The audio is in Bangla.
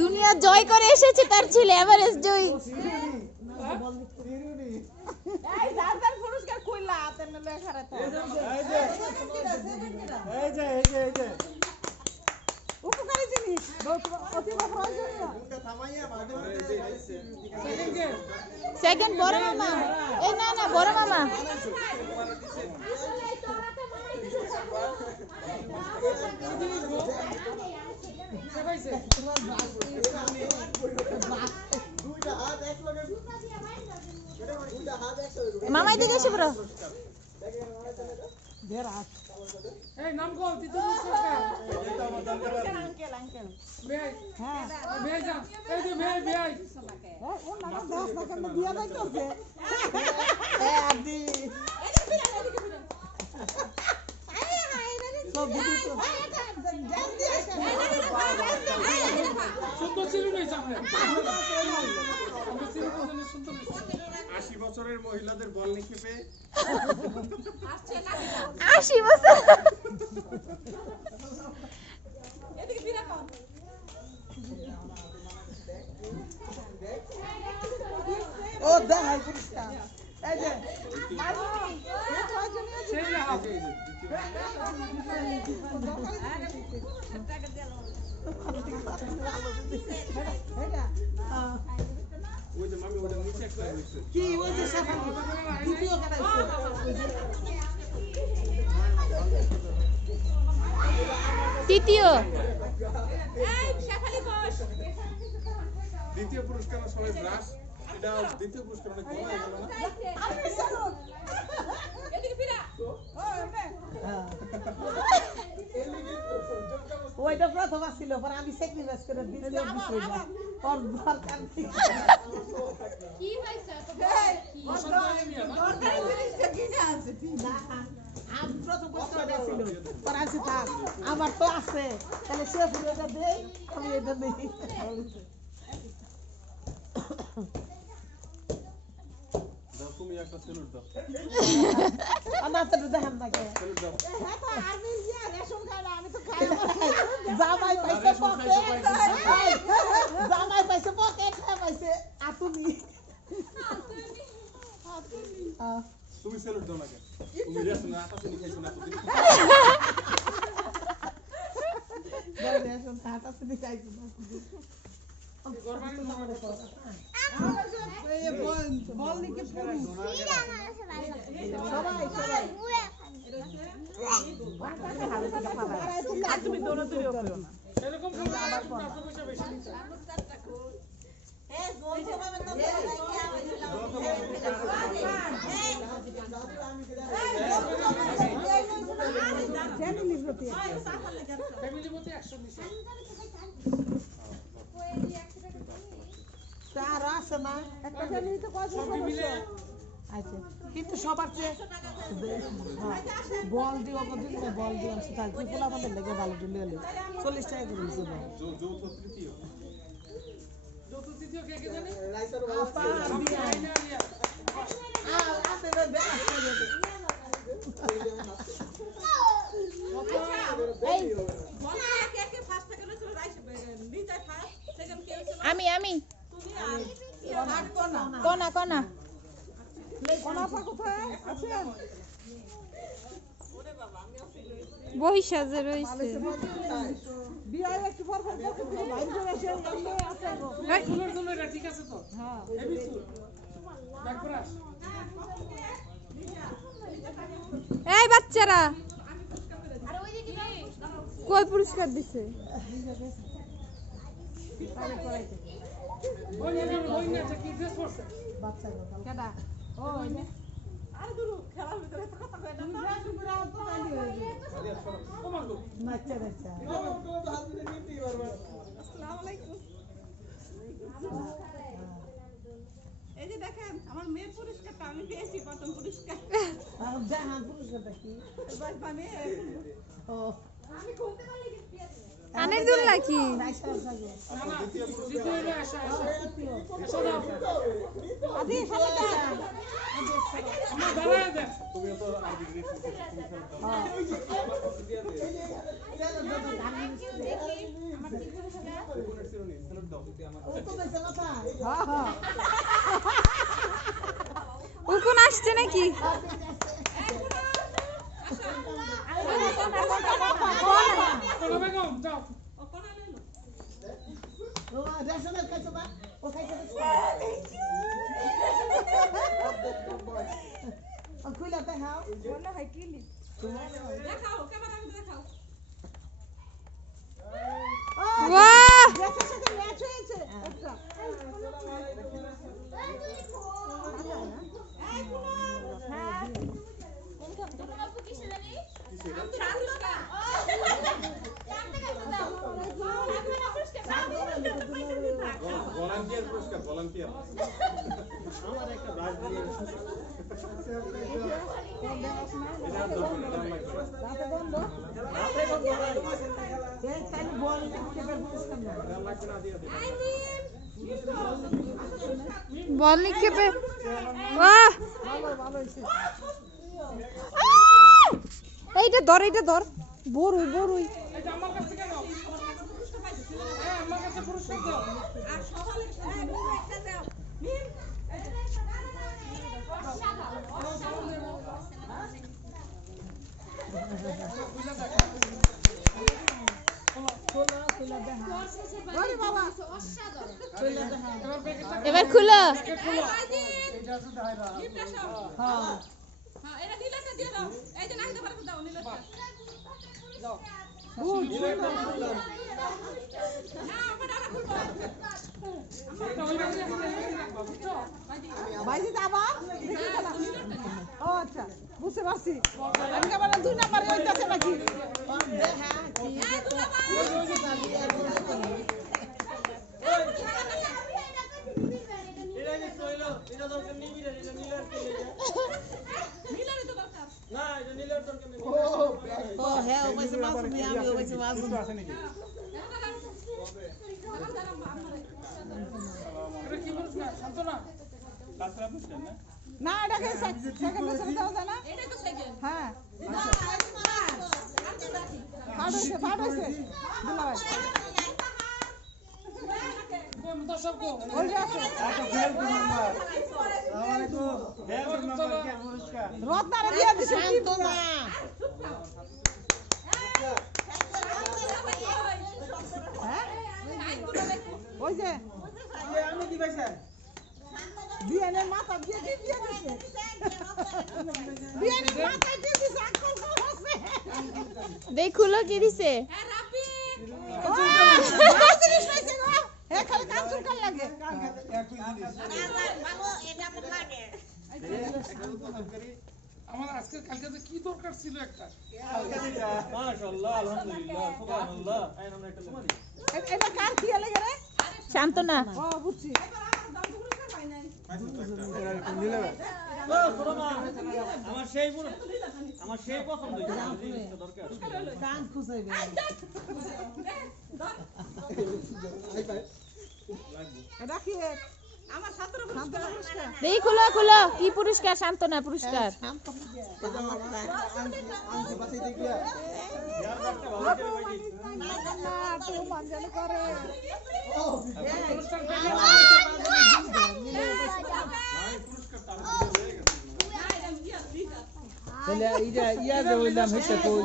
দুনিয়া জয় করে এসেছে তার ছেলে এভারেস্ট জয়। উপকারী জিনিস সেকেন্ড বড় মামা, এই না না বড় মামা। মামাই দিকে এসে বড় এই নাম কও তিতু সরকার আঙ্কেল আঙ্কেল ভাই হ্যাঁ ভাই যা এই যে ভাই ভাই ও নাম দাস না কেন দিয়া যাইতেছে এ আদি সব ভিডিও সুন্দর ছিল না সামনে আমরা ছিল কোন সুন্দর 80 বছরের মহিলাদের বল নিক্ষেপে আসছে না 80 বছর এদিকে ফিরে কর ও দেখাই পুরস্কার এই যে এই কয়জনই আছে সেই হাফ টাকা দিলাম এটা ওই যে মামি ওটা নিচে একটা হইছে কি ওই যে সাফা ভিডিও কাটাইছে তৃতীয় এই শেফালি বস দ্বিতীয় পুরস্কার সবাই ব্রাশ এটা দ্বিতীয় পুরস্কার অনেক বড় হয়ে গেল না আমি চলুন এদিকে ফিরা ও এমনে ওইটা প্রথম ছিল পর আমি স্যাক্রিফাইস করে দিছি বিষয়টা পর দরকার নেই কি হইছে তো দরকারি জিনিসটা কিনে আছে না আমি প্রথম প্রশ্নটা ছিল পর আছে থাক আমার তো আছে তাহলে সে পুরোটা দেই আমি এটা দেই দাও তুমি একটা সেলুট দাও আমার তো দেখান না কে সেলুট দাও হ্যাঁ তো আমি ইয়া রেশন কার্ড আমি তো খাই জামাই পাইছে পকেট জামাই পাইছে পকেট পাইছে আতুনি তুমি সেলুট দাও না কেন তুমি রেশন আটা তুমি খাইছো না তুমি রেশন কার্ড আতুনি খাইছো না গরবানি নম্বর এই বল লিখে পড়ি সবাই সবাই আর তুমি দৌড়াদৌড়ি করো না এরকম করে আবার টাকা পয়সা বেশি নিতে ফ্যামিলি মতে 100 নিছে স্যার আসে না একটা ফ্যামিলি তো কত সব মিলে আচ্ছা কিন্তু সবার চেয়ে বল দিও কতদিন বল দিও সেটা ত্রিপুল আমাদের লেগে ভালো দিলে 40 টাকা করে দিছে যৌথ তৃতীয় যত তৃতীয় কে কে জানে আপা দিয়া আপে বে এই বল কে কে ফার্স্ট সেকেন্ড ছিল রাইস নিতে ফার্স্ট সেকেন্ড কে ছিল আমি তুমি আর কোনা কোনা কোনা কোনাপা কোথায় আছেন বই সাজে রইছে বিয়ায় একটু পর পর কিছু ভাই ধরে এসে এমনি আছে গো ফুলের জন্য এটা ঠিক আছে তো হ্যাঁ হেভি ফুল ব্যাকব্রাশ এই বাচ্চারা কই পুরস্কার দিছে বই না কি ড্রেস পরছে বাচ্চা কেডা ও আরে দুরু খেলার ভিতরে তো কথা কয় না তো পুরো তো খালি হয়ে যায় ও মাগো নাচা নাচা আসসালামু আলাইকুম এই যে যে দেখেন আমার মেয়ের পুরস্কারটা আমি পেয়েছি প্রথম পুরস্কার দেখান পুরস্কারটা কি বাস মানে ও কানের দুল নাকি রাইসা সাজো আদি সামনে তুমি তো আর ডিগ্রি উকুন আসছে নাকি রেশনের খাইছো না ও খাইছো ও খুলে দেখাও বললে হয় কি দেখাও ক্যামেরা আমি দেখাও বাহ দেখার সাথে ম্যাচ হয়েছে একটা ভলান্টিয়ার পুরস্কার ভলান্টিয়ার আমার একটা ব্রাশ দিয়ে এটা দরকার রাতে বন্ধ এই তাই বল কেবল পুরস্কার না এটা লাগবে না দিয়ে দে বল নিক্ষেপে বাহ ভালো ভালো হইছে এইটা ধর বড়ুই বড়ুই আর সকালে একটা দাও মিম ওরে বাবা এবার খুলো হ্যাঁ হ্যাঁ এটা নীলটা দিয়ে দাও এই যে নাহিদা পারে দাও নীলটা গুড না আমরা ডালা খুলবো বাইরে আবার ও আচ্ছা বুঝতে পারছি আমি কেবল 2 নম্বরে হইতাছে নাকি দেখা ও হ্যাঁ ও কইছে মাসুম আমি ও কইছে মাসুম আছে নাকি এটা কি পুরস্কার শান্তনা তাছাড়া পুরস্কার না না এটাকে সেকেন্ড বছরে দাও না এটা তো সেকেন্ড হ্যাঁ আচ্ছা পাঠ হইছে দুলাভাই ওই যে আছে রত্নারে দিয়ে দিছে কি বাবা হ্যাঁ ওই যে আমি দি ভাইসা বিয়ানে মাথা দিয়ে দিছে বিয়ানে মাথা দিয়ে দিছে আকল করছে দেখ খুলো কি দিছে হ্যাঁ রাফি জিনিস পাইছে গো এ খালি কাম সুরকার লাগে আমার আজকে কালকে কি দরকার ছিল একটা মাশাআল্লাহ আলহামদুলিল্লাহ সুবহানাল্লাহ আইন আমরা একটা তোমারই এটা কার কি লাগে রে শান্তনা ও বুঝছি ও সুরমা আমার সেই পছন্দ হইছে আমার জিনিসটা দরকার কান খুসাইবে এটা কি আমার ছাত্র শান্তনা পুরস্কার দেখ খুলো কি পুরস্কার শান্তনা পুরস্কার আনছি বাসাই দেখিয়া ইয়ার একটা ভালো করে বাইটি না তো মানজানি করে তাহলে ইয়া যে হইলাম হেটা কই